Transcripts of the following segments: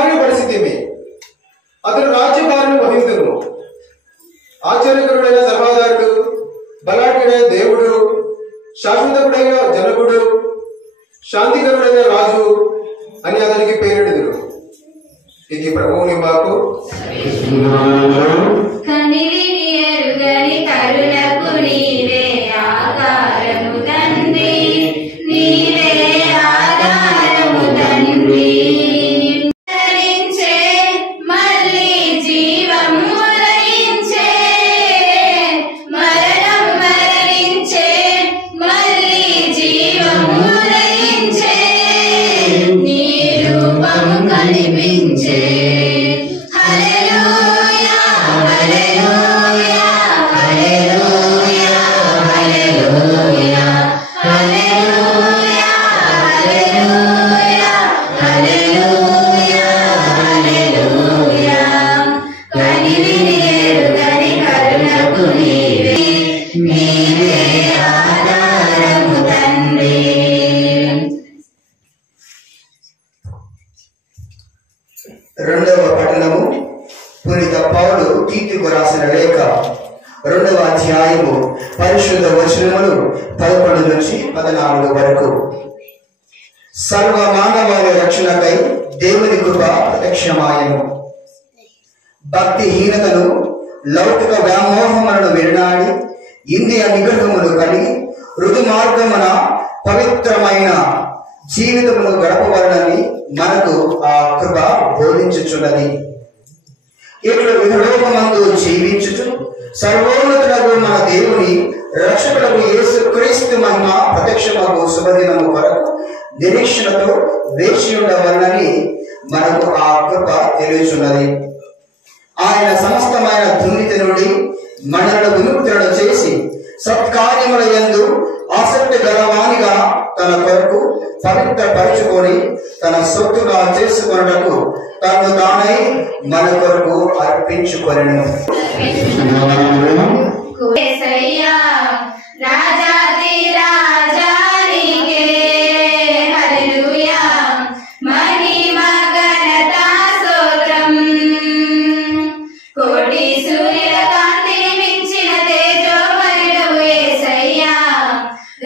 కుమారుని పరిస్థితి అతను రాజ్యభారం వహించును. ఆశ్చర్యకరుడైన సర్వాధారుడు, బలాఢ్యుడైన దేవుడు, శాశ్వతకుడైన జనకుడు, శాంతికరుడైన రాజు అని అతనికి పేరెడుదురు. ఇది ప్రభువుని వాక్కు. కనివిని ఎరుగని కరుణకు నీవే ఆధారము తండ్రి, నీవే ఆధారము తండ్రి. మరణించే మళ్ళీ జీవము ఉదయించే, మరణం మరణించే మళ్ళీ జీవము ఉదయించే, నీ రూపము కనిపించే. హల్లెలూయా హల్లెలూయా హల్లెలూయా హల్లెలూయా హల్లెలూయా హల్లెలూయా హల్లెలూయా హల్లెలూయా. కనివిని ఎరుగని కరుణకు నీవే, నీవే ఆధారము తండ్రి. రెండవ పఠనము పునీత పౌలు తీతుకు రాసిన లేఖ 2వ అధ్యాయము పరిశుద్ధ వచనములు 11 నుంచి 14 వరకు. సర్వ మానవాళి రక్షణకై దేవుని కృప ప్రత్యక్షమాయను. భక్తిహీనతను లౌకిక వ్యామోహములను విడనాడి ఇంద్రియ నిగ్రహములు కలిగి ఋతు మార్గమున పవిత్రమైన జీవితమును గడపవలనని మనకు ఆ కృప బోధించుచున్నది. ఇట్లు విహలోకమందు జీవించుచు సర్వోన్నతులకు మన దేవుని రక్షకులకు యేసు క్రీస్తు మహిమ ప్రత్యక్షమగు శుభదినము వరకు నిరీక్షణతో వేచి ఉండవలనని మనకు ఆ కృప తెలియచున్నది. ఆయన సమస్తమైన దుర్నీతి నుండి మనలను విముక్తులను చేసి సత్కార్యముల యందు ఆసక్తి గలవానిగా తన కొరకు పవిత్రపరచుకొని తన సొత్తుగా చేసుకొనుటకు తను తానై మన కొరకు అర్పించుకొనెను. యేసయ్యా రాజాది రాజానికే హల్లెలూయా, మహిమ ఘనత స్తోత్రం. కోటి సూర్యకాంతిని మించిన తేజోమయుడవు యేసయ్యా,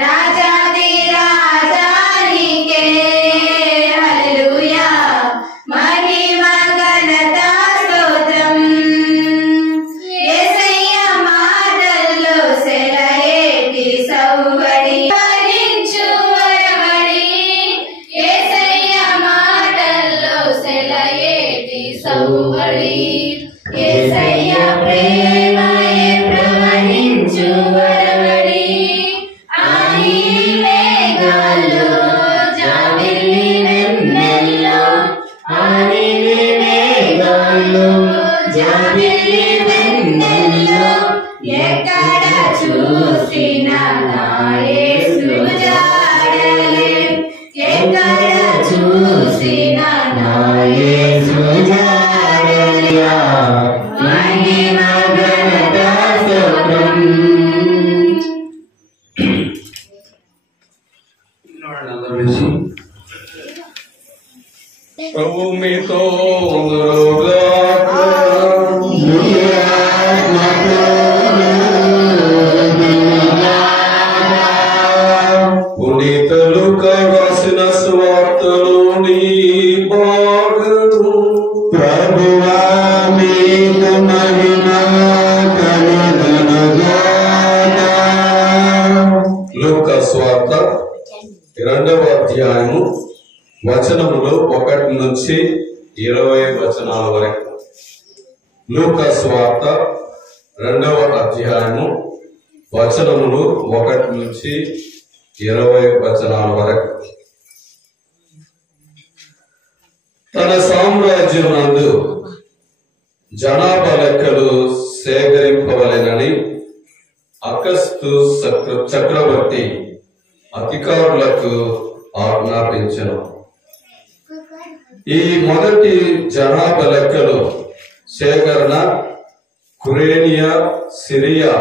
రాజాది రాజానికే హల్లెలూయా, మహిమ ఘనత స్తోత్రం. యేసయ్యా మాటల్లో సెలయేటి సౌవడి భరించు వరవడి, యేసయ్యా మాటల్లో సెలయేటి సౌవడి, యేసయ్యా ప్రేమయే ప్రవహించు వరవడి. ఆని మేఘాల్లో జాబిల్లి వెన్నెల్లో, ఆని మేఘాల్లో జాబిల్లి వెన్నెల్లో, ఎక్కడ చూసినా నా యేసు జాడలే, ఎక్కడ చూసినా నా యేసు జాడలే. మహిమ ఘనత స్తోత్రం. ప్రభు మీతో ఉందురుగాక. పునీత లూకా రాసిన సువార్తలోని భాగము. ప్రభువా మీకు మహిమ కలుగునుగాక. లూకా సువార్త 2వ అధ్యాయము వచనములు 1 నుంచి 20 వచనాల వరకు. లూకా సువార్త 2వ అధ్యాయము వచనములు 1 నుంచి 20 వచనాల వరకు. తన సామ్రాజ్యమునందు జనాభా లెక్కలు సేకరింపవలెనని అగస్తు చక్రవర్తి అధికారులకు ఆజ్ఞాపించెను. ఈ మొదటి జనాభా లెక్కలు సేకరణ కురేనియా సిరియా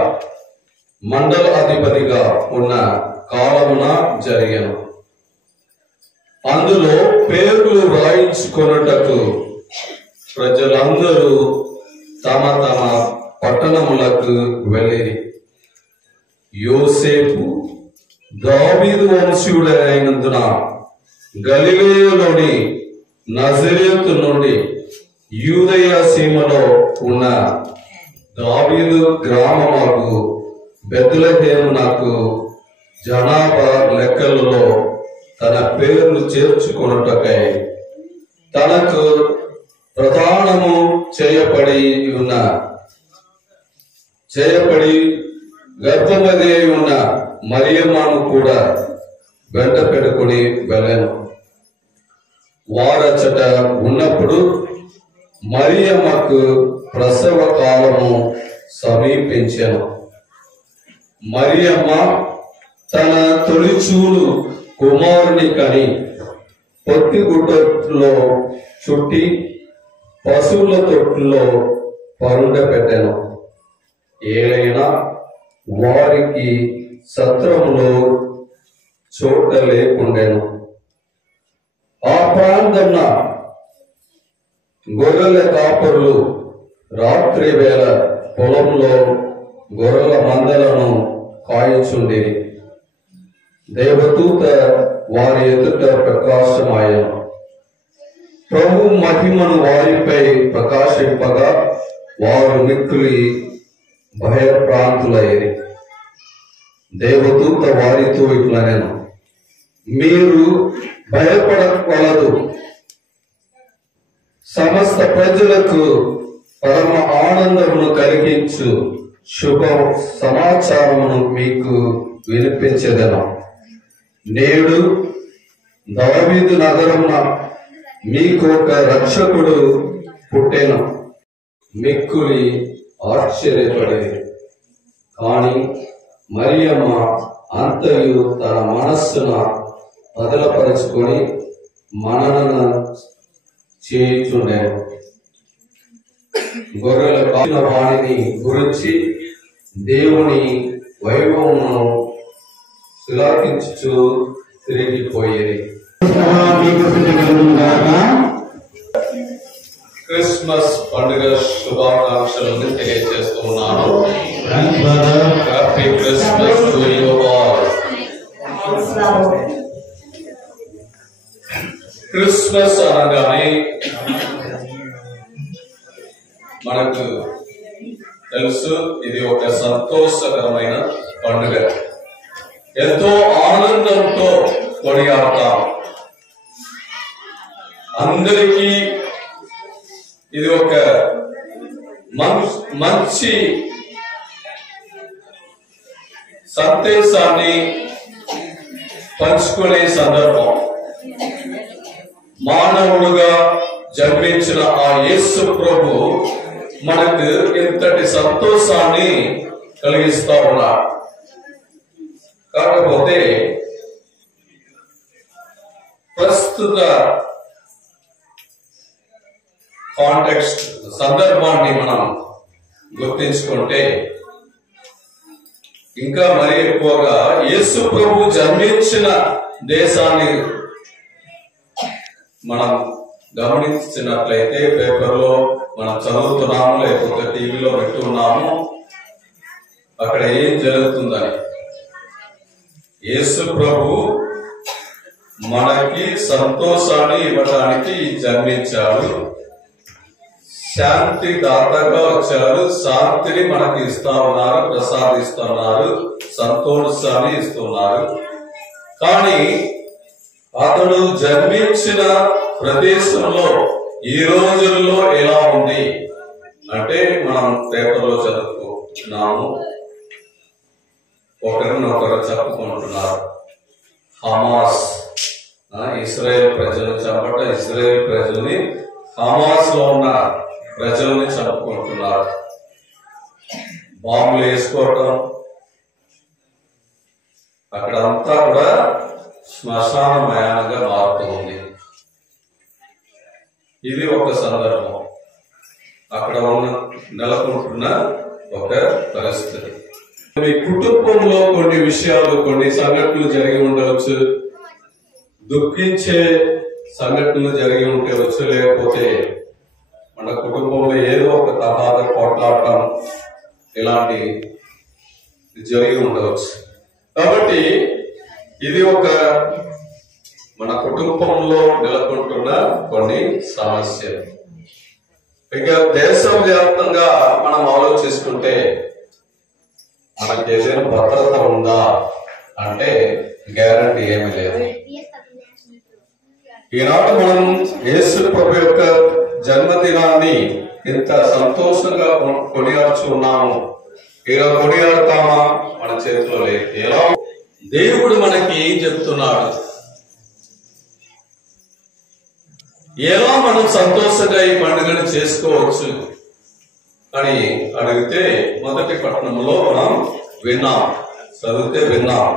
మండల అధిపతిగా ఉన్న కాలమున జరిగెను. అందులో పేర్లు రాయించుకొనుటకు ప్రజలందరూ తమ తమ పట్టణములకు వెళ్ళిరి. యోసేపు దావీదు వంశీయుడైనందున గలిలయలోని నజరేతు నుండి యూదయ సీమలో ఉన్న దావీదు గ్రామముకు బెత్లెహేమునకు జనాభా లెక్కలలో తన పేర్లు చేర్చుకొనుటకై తనకు ప్రదానము చేయబడి గర్భవతి ఉన్న మరియమ్మను కూడా వెంట పెట్టుకుని వెళ్ళాను. వారచట ఉన్నప్పుడు మరియమ్మకు ప్రసవ కాలము సమీపించెను. మరియమ్మ తన తొలిచూలు కుమారుని కని పొత్తిగుడ్డలో చుట్టి పశువుల తొట్టులో పరుండబెట్టెను. ఏలైనా వారికి సత్రములో చోట లేకుండెను. ఆ ప్రాంతమున గొర్రెల కాపరులు రాత్రి వేళ పొలంలో గొర్రెల మందలను కాయుచుండిరి. దేవదూత వారి ఎదుట ప్రకాశమాయను. ప్రభు మహిమను వారిపై ప్రకాశింపగా వారు మిక్కిలి భయప్రాంతులైరి. దేవదూత వారితో ఇట్లనెను, మీరు భయపడకూడదు. సమస్త ప్రజలకు పరమ ఆనందమును కలిగించు శుభ సమాచారమును మీకు వినిపించెదను. నేడు దావీదు నగరమున మీకు ఒక రక్షకుడు పుట్టెను. మిక్కులి ఆశ్చర్యపడేది. కాని మరియమ్మ అంతయు తన మనస్సున బదలపరుచుకొని మనన చేయుచుండెను. గొర్రెల కాచిన వాణిని గురించి దేవుని వైభవమును శిలాకించుచు తిరిగిపోయేది. క్రిస్మస్ పండుగ శుభాకాంక్షలను తెలియజేస్తూ ఉన్నాను. Happy Christmas to you all. Christmas అనగానే మనకు తెలుసు, ఇది ఒక సంతోషకరమైన పండుగ. ఎంతో ఆనందంతో కొనియాడతాం. అందరికీ ఇది ఒక మంచి సందేశాన్ని పంచుకునే సందర్భం. మానవుడుగా జన్మించిన ఆ యేసు ప్రభు మనకు ఇంతటి సంతోషాన్ని కలిగిస్తా ఉన్నాడు. కాకపోతే ప్రస్తుత కాంటెక్స్ట్ సందర్భాన్ని మనం గుర్తించుకుంటే ఇంకా మరీ ఎక్కువగా యేసు ప్రభు జన్మించిన దేశాన్ని మనం గమనించినట్లయితే పేపర్లో మనం చదువుతున్నాము, లేకపోతే టీవీలో వింటున్నాము, అక్కడ ఏం జరుగుతుందని. యేసు ప్రభు మనకి సంతోషాన్ని ఇవ్వడానికి జన్మించాడు. శాంతి దాతగా వచ్చాడు. శాంతిని మనకి ఇస్తా ఉన్నారు, ప్రసాదిస్తున్నారు, సంతోషాన్ని ఇస్తున్నారు. కానీ అతడు జన్మించిన ప్రదేశంలో ఈ రోజుల్లో ఎలా ఉంది అంటే మనం పేపర్లో చదువుకుంటున్నాము, ఒకరినొకరు చెప్పుకుంటున్నారు. హమాస్, ఇస్రాయేల్ ప్రజలను చంపట, ఇస్రాయేల్ ప్రజల్ని హమాస్ లో ఉన్న ప్రజల్ని చంపుకుంటున్నారు. బాంబులు వేసుకోవటం, అక్కడ అంతా కూడా శ్మశానమయంగా మారుతూ ఉంది. ఇది ఒక సందర్భం, అక్కడ ఉన్న నెలకొంటున్న ఒక పరిస్థితి. మీ కుటుంబంలో కొన్ని విషయాలు, కొన్ని సంఘటనలు జరిగి ఉండవచ్చు, దుఃఖించే సంఘటనలు జరిగి ఉండవచ్చు, లేకపోతే మన కొట్లాడటం ఇలాంటి జరిగి ఉండవచ్చు. కాబట్టి ఇది ఒక మన కుటుంబంలో నెలకొంటున్న కొన్ని సమస్యలు. ఇక దేశవ్యాప్తంగా మనం ఆలోచిస్తుంటే మనకి ఏదైనా భద్రత ఉందా అంటే గ్యారంటీ ఏమీ లేదు. ఈనాడు మనం యేసు ప్రభు యొక్క జన్మదినాన్ని ఇంత సంతోషంగా కొనియాడుచున్నాము. ఇలా కొనియాడతామా? మన చేతిలో లేదు. ఎలా దేవుడు మనకి ఏం చెప్తున్నాడు, ఎలా మనం సంతోషంగా ఈ పండుగను చేసుకోవచ్చు అని అడిగితే మొదటి పట్టణంలో మనం విన్నాం, చదివితే విన్నాం.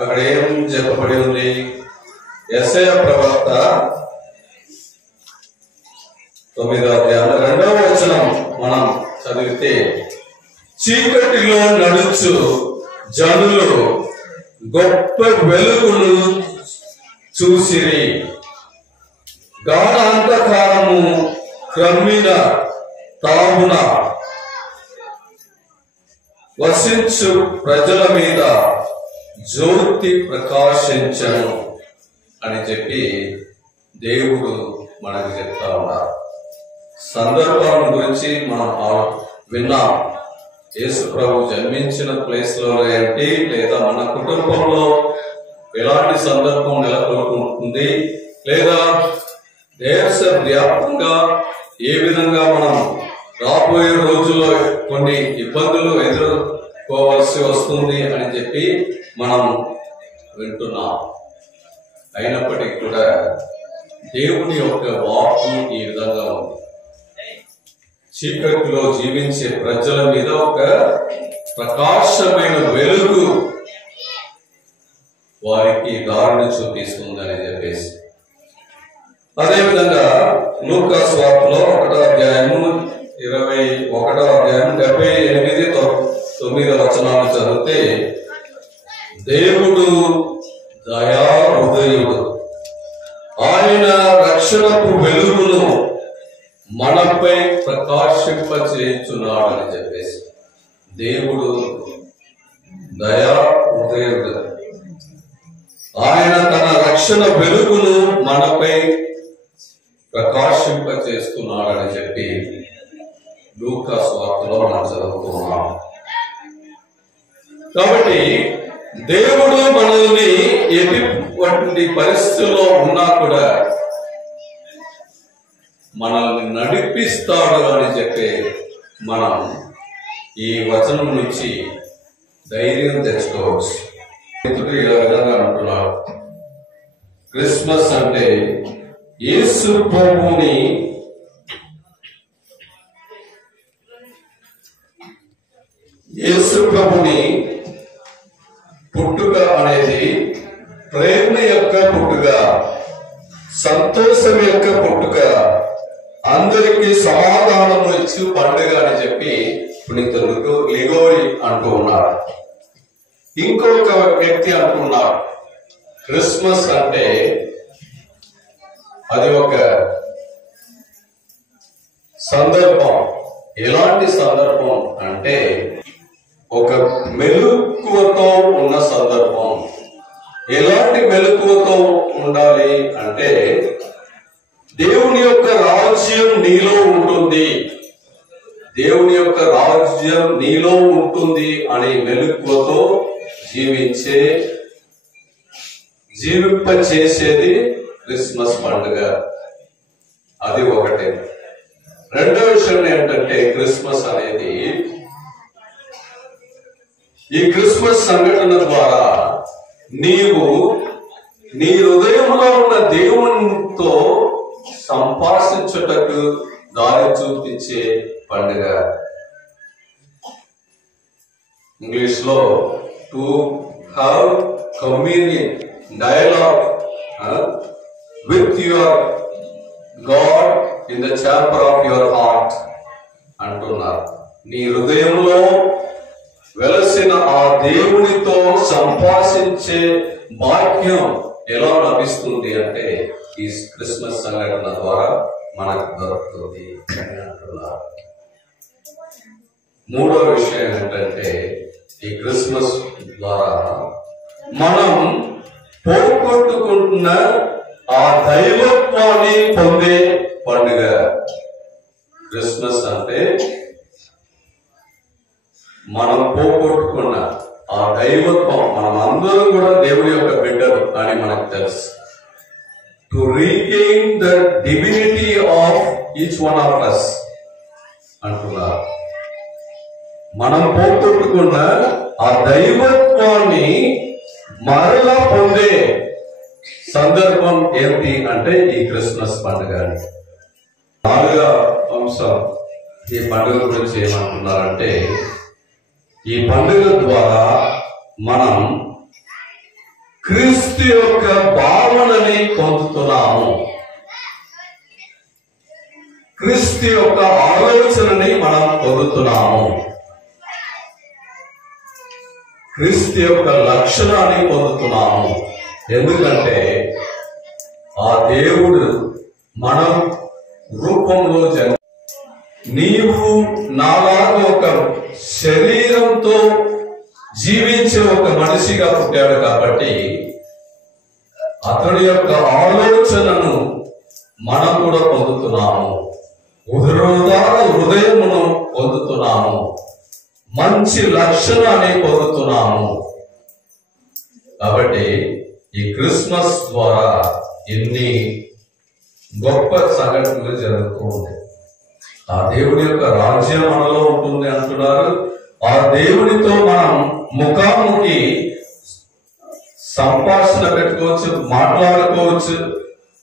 అక్కడ ఏం చెప్పబడి ఉంది? యెషయా ప్రవక్త 9వ అధ్యాయం 2వ వచనం మనం చదివితే, చీకటిలో నడుచు జనులు గొప్ప వెలుగును చూసిరి, గాఢ అంధకారము క్రమ్మిన తామున వసించు ప్రజల మీద జ్యోతి ప్రకాశించను అని చెప్పి దేవుడు మనకు చెప్తా ఉన్నారు. సందర్భాల గురించి మనం విన్నాం. యేసు ప్రభు జన్మించిన ప్లేస్ లో ఏంటి, లేదా మన కుటుంబంలో ఎలాంటి సందర్భం నెలకొల్పుతుంది, లేదా దేశ వ్యాప్తంగా ఏ విధంగా మనం రాబోయే రోజుల్లో కొన్ని ఇబ్బందులు ఎదుర్కోవాల్సి వస్తుంది అని చెప్పి మనం వింటున్నాం. అయినప్పటికీ కూడా దేవుని యొక్క వాక్కు ఈ విధంగా ఉంది. చీకటిలో జీవించే ప్రజల మీద ఒక ప్రకాశమైన వెలుగు వారికి దారిని చూపిస్తుందని చెప్పేసి, అదేవిధంగా లూకా సువార్తలో 1వ అధ్యాయము 21వ అధ్యాయం 78, 9 వచనాలు చదివితే, దేవుడు దయా హృదయుడు, ఆయన రక్షణపు వెలుగును మనపై ప్రకాశింపచేయుచున్నాడు అని చెప్పేసి, దేవుడు దయా హృదయుడు, ఆయన తన రక్షణ వెలుగును మనపై ప్రకాశింపచేస్తున్నాడని చెప్పి లూకా సువార్తలో మనం చదువుతున్నాం. కాబట్టి దేవుడు మనల్ని ఎటువంటి పరిస్థితుల్లో ఉన్నా కూడా మనల్ని నడిపిస్తాడు అని చెప్పి మనం ఈ వచనం నుంచి ధైర్యం తెచ్చుకోవచ్చు. ఇలా విధంగా అంటున్నాడు, క్రిస్మస్ అంటే యేసు ప్రభుని పుట్టుక అనేది ప్రేమ యొక్క పుట్టుక, సంతోషం యొక్క పుట్టుక, అందరికీ సమాధానము ఇచ్చి పండుగ అని చెప్పి పునీతులు లిగోరి అంటూ ఉన్నారు. ఇంకొక వ్యక్తి అంటున్నారు, క్రిస్మస్ అంటే అది ఒక సందర్భం. ఎలాంటి సందర్భం అంటే ఒక మెలకువతో ఉన్న సందర్భం. ఎలాంటి మెలకువతో ఉండాలి అంటే దేవుని యొక్క రాజ్యం నీలో ఉంటుంది, దేవుని యొక్క రాజ్యం నీలో ఉంటుంది అనే మెలకువతో జీవింపచేసేది క్రిస్మస్ పండుగ. అది ఒకటే. రెండో విషయం ఏంటంటే, క్రిస్మస్ అనేది ఈ క్రిస్మస్ సంఘటన ద్వారా నీవు నీ హృదయంలో ఉన్న దేవునితో సంభాషించుటకు దారి చూపించే పండుగ. ఇంగ్లీష్ లో to have communion, dialogue with your God in the chamber of your heart అంటున్నారు. నీ హృదయంలో వెలసిన ఆ దేవునితో సంభాషించే భాగ్యం ఎలా లభిస్తుంది అంటే ఈ క్రిస్మస్ సంఘటన ద్వారా మనకు దొరుకుతుంది అని అంటున్నారు. మూడో విషయం ఏంటంటే ఈ క్రిస్మస్ ద్వారా మనం పోగొట్టుకుంటున్న ఆ దైవత్వాన్ని పొందే పండుగ. క్రిస్మస్ అంటే మనం పోగొట్టుకున్న ఆ దైవత్వం, మనం అందరం కూడా దేవుడి యొక్క బిడ్డలు అని మనకు తెలుసు. To regain the divinity of each one of us అంటున్నారు. మనం పోగొట్టుకున్న ఆ దైవత్వాన్ని మరలా పొందే సందర్భం ఏంటి అంటే ఈ క్రిస్మస్ పండుగ. నాలుగో అంశం ఈ పండుగ గురించి ఏమంటున్నారంటే ఈ పండుగ ద్వారా మనం క్రీస్తు యొక్క భావనని పొందుతున్నాము. క్రీస్తు యొక్క ఆలోచనని మనం పొందుతున్నాము. క్రీస్తు యొక్క లక్షణాన్ని పొందుతున్నాము. ఎందుకంటే ఆ దేవుడు మన రూపంలో నీవు నాలాగా ఒక శరీరంతో జీవించే ఒక మనిషిగా పుట్టాడు కాబట్టి అతడి యొక్క ఆలోచనను మనం కూడా పొందుతున్నాము. హృదయమును పొందుతున్నాము. మంచి లక్షణాన్ని పొందుతున్నాము. కాబట్టి ఈ క్రిస్మస్ ద్వారా ఎన్ని గొప్ప సంఘటనలు జరుగుతూ ఉంటాయి. ఆ దేవుడి యొక్క రాజ్యం మనలో ఉంటుంది అంటున్నారు. ఆ దేవుడితో మనం ముఖాముఖి సంభాషణ పెట్టుకోవచ్చు, మాట్లాడుకోవచ్చు.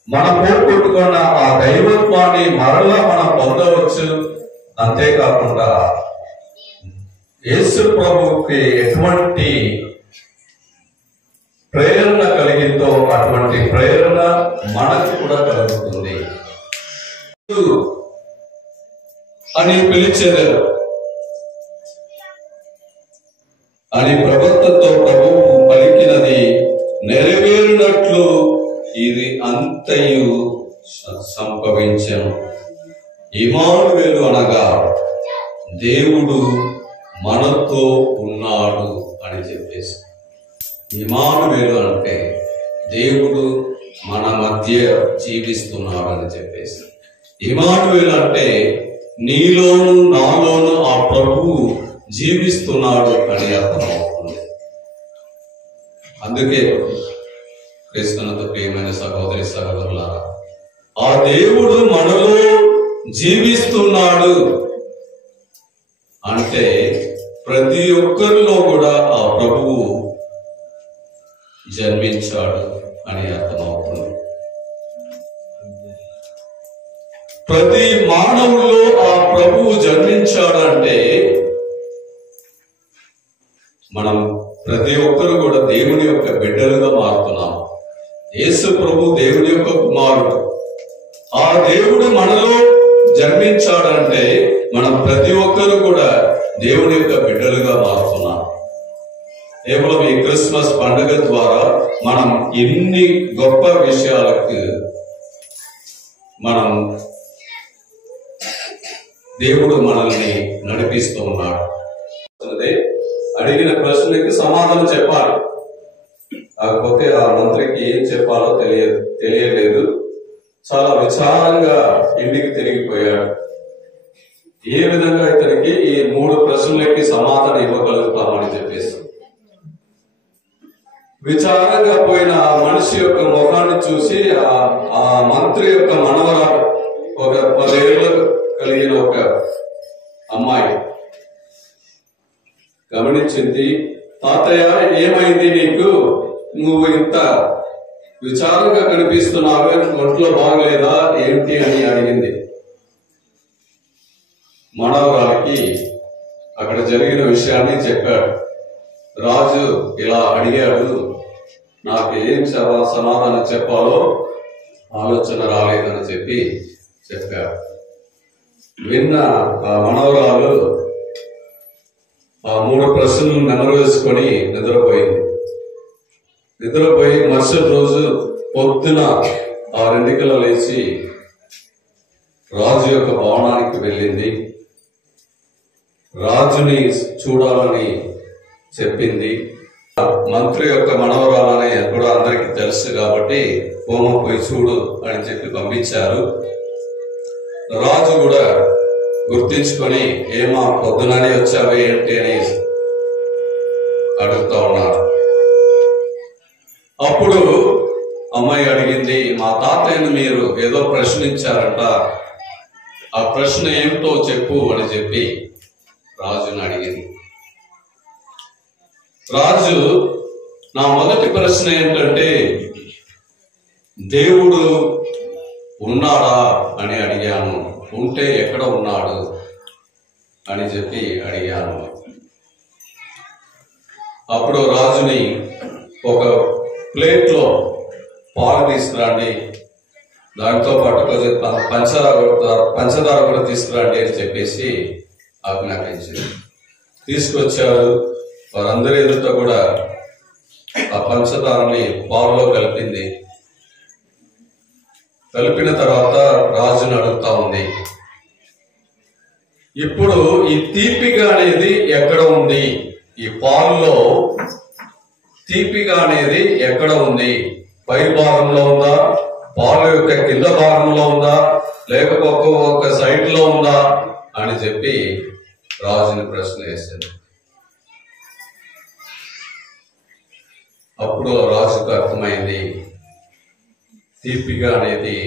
మనం పోగొట్టుకున్న ఆ దైవత్వాన్ని మరలా మనం పొందవచ్చు. అంతేకాకుండా యేసు ప్రభువుకి ఎటువంటి ప్రేరణ కలిగిందో అటువంటి ప్రేరణ మనకు కూడా కలుగుతుంది అని పిలిచేదారు అని ప్రవక్తతో ప్రభువు పలికినది నెరవేరినట్లు ఇది అంతయు సంభవించెను. ఇమ్మానుయేలు అనగా దేవుడు మనతో ఉన్నాడు అని చెప్పేసి. ఇమ్మానుయేలు అంటే దేవుడు మన మధ్య జీవిస్తున్నాడు అని చెప్పేసి. ఇమ్మానుయేలు అంటే నీలోను నాలోను ఆ ప్రభువు జీవిస్తున్నాడు అని అర్థమవుతుంది. అందుకే క్రీస్తునందు ప్రియమైన సహోదరి సహోదరులారా, ఆ దేవుడు మనలో జీవిస్తున్నాడు అంటే ప్రతి ఒక్కరిలో కూడా ఆ ప్రభువు జన్మించాడు అని అర్థమవుతుంది. ప్రతి మానవుల్లో ఆ ప్రభువు జన్మించాడంటే మనం ప్రతి ఒక్కరు కూడా దేవుని యొక్క బిడ్డలుగా మారుతున్నాం. యేసు ప్రభు దేవుని యొక్క కుమారుడు. ఆ దేవుడు మనలో జన్మించాడంటే మనం ప్రతి ఒక్కరు కూడా దేవుని యొక్క బిడ్డలుగా మారుతున్నాం. కేవలం ఈ క్రిస్మస్ పండుగ ద్వారా మనం ఎన్ని గొప్ప విషయాలకు మనం దేవుడు మనల్ని నడిపిస్తూ ఉన్నాడు. అడిగిన ప్రశ్నకి సమాధానం చెప్పాలి. కాకపోతే ఆ మంత్రికి ఏం చెప్పాలో తెలియలేదు. చాలా విచారంగా ఇంటికి తిరిగిపోయాడు. ఏ విధంగా ఇతనికి ఈ 3 ప్రశ్నలకి సమాధానం ఇవ్వగలుగుతామని చెప్పేసి విచారంగా పోయిన ఆ మనిషి యొక్క ముఖాన్ని చూసి ఆ మంత్రి యొక్క మనవరాలు, ఒక 10 ఏళ్ళు కలిగిన ఒక అమ్మాయి గమనించింది. తాతయ్య, ఏమైంది నీకు? నువ్వు ఇంత విచారంగా కనిపిస్తున్నావే, ఒంట్లో బాగలేదా ఏంటి అని అడిగింది. మనవరాలికి అక్కడ జరిగిన విషయాన్ని చెప్పాడు. రాజు ఇలా అడిగాడు, నాకు ఏం సమాధానం చెప్పాలో ఆలోచన రాలేదని చెప్పాడు. విన్న ఆ మనవరాలు ఆ 3 ప్రశ్నలు నెమరేసుకొని నిద్రపోయింది. మరుసటి రోజు పొద్దున 6 లేచి రాజు యొక్క భవనానికి వెళ్ళింది. రాజుని చూడాలని చెప్పింది. మంత్రి యొక్క మనవరాలని కూడా అందరికీ తెలుసు కాబట్టి పోయి చూడు అని చెప్పి పంపించారు. రాజు కూడా గుర్తించుకొని ఏమా పొద్దునని వచ్చావే ఏంటి అని అడుగుతా ఉన్నారు. అప్పుడు అమ్మాయి అడిగింది, మా తాతయ్యను మీరు ఏదో ప్రశ్నించారంట, ఆ ప్రశ్న ఏమిటో చెప్పు అని చెప్పి రాజుని అడిగింది. రాజు, నా మొదటి ప్రశ్న ఏంటంటే దేవుడు ఉన్నాడా అని అడిగాను. ఉంటే ఎక్కడ ఉన్నాడు అని చెప్పి అడిగాను. అప్పుడు రాజుని ఒక ప్లేట్లో పాలు తీసుకురండి, దాంతో పాటు కొంచెం పంచదార కూడా తీసుకురండి అని చెప్పేసి ఆజ్ఞాపించింది. తీసుకొచ్చారు. వారందరి ఎదుట కూడా ఆ పంచదారని పాలలో కలిపింది. కలిపిన తర్వాత రాజుని అడుగుతా ఉంది, ఇప్పుడు ఈ తీపిగా అనేది ఎక్కడ ఉంది? ఈ పాలలో తీపిగా అనేది ఎక్కడ ఉంది? పై భాగంలో ఉందా, పాలు యొక్క కింద భాగంలో ఉందా, లేకపోతే ఒక సైడ్ లో ఉందా అని చెప్పి రాజుని ప్రశ్న వేసింది. అప్పుడు రాజుకు అర్థమైంది, తీపిగా అనేది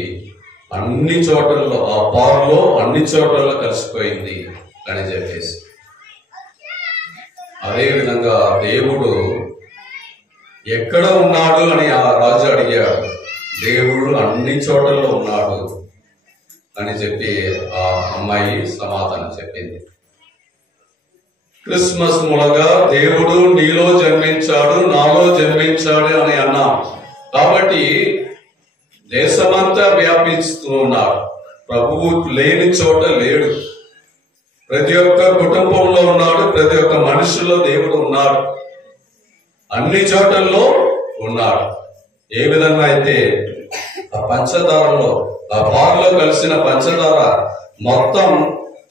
అన్ని చోట్లలో, ఆ పాలలో అన్ని చోట్లలో కలిసిపోయింది అని చెప్పేసి. అదేవిధంగా దేవుడు ఎక్కడ ఉన్నాడు అని ఆ రాజు అడిగాడు. దేవుడు అన్ని చోట్లలో ఉన్నాడు అని చెప్పి ఆ అమ్మాయి సమాధానం చెప్పింది. క్రిస్మస్ మూలంగా దేవుడు నీలో జన్మించాడు, నాలో జన్మించాడు అని అన్నాం. కాబట్టి దేశమంతా వ్యాపిస్తూ ఉన్నాడు. ప్రభువు లేని చోట లేడు. ప్రతి ఒక్క కుటుంబంలో ఉన్నాడు. ప్రతి ఒక్క మనిషిలో దేవుడు ఉన్నాడు. అన్ని చోట్లలో ఉన్నాడు. ఏ విధంగా అయితే ఆ పంచదారలో, ఆ పాలలో కలిసిన పంచదార మొత్తం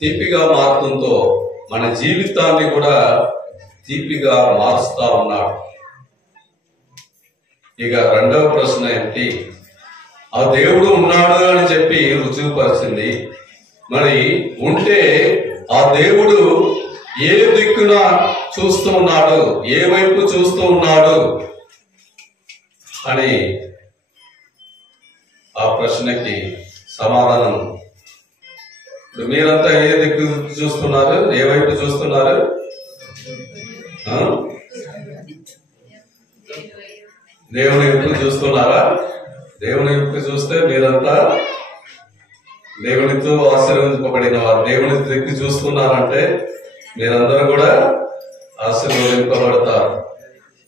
తీపిగా మారుతుందో మన జీవితాన్ని కూడా తీపిగా మారుస్తా ఉన్నాడు. ఇక రెండవ ప్రశ్న ఏంటి? ఆ దేవుడు ఉన్నాడు అని చెప్పి రుజువుపరిచింది. మరి ఉంటే ఆ దేవుడు ఏ దిక్కున చూస్తూ ఉన్నాడు, ఏ వైపు చూస్తూ ఉన్నాడు అని ఆ ప్రశ్నకి సమాధానం. మీరంతా ఏ దిక్కు చూస్తున్నారు? ఏ వైపు చూస్తున్నారు? దేవుని వైపు చూస్తున్నారా? దేవుని వైపు చూస్తే మీరంతా దేవునితో ఆశీర్వదింపబడిన వారు. దేవుని దిక్కు చూస్తున్నారంటే మీరందరూ కూడా ఆశీర్వదింపబడతారు.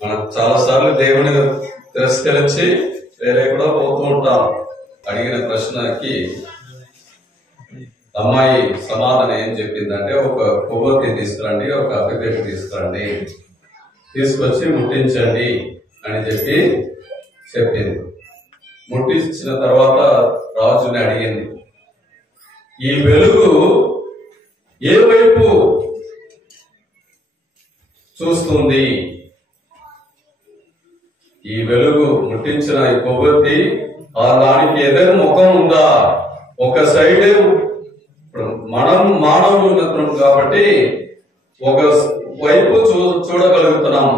మనం చాలా సార్లు దేవుని తిరస్కరించి వేరే కూడా పోతూ ఉంటాం. అడిగిన ప్రశ్నకి అమ్మాయి సమాధానం ఏం చెప్పిందంటే, ఒక కొవ్వొత్తి తీసుకురండి, ఒక అగ్గిపెట్టె తీసుకురండి, తీసుకొచ్చి ముట్టించండి అని చెప్పి చెప్పింది. ముట్టించిన తర్వాత రాజుని అడిగింది, ఈ వెలుగు ఏ వైపు చూస్తుంది? ఈ వెలుగు ముట్టించిన ఈ కొవ్వొత్తి దానికి ఏదైనా ముఖం ఉందా? ఒక సైడ్, ఇప్పుడు మనం మానవులు కాబట్టి ఒక వైపు చూడగలుగుతున్నాం.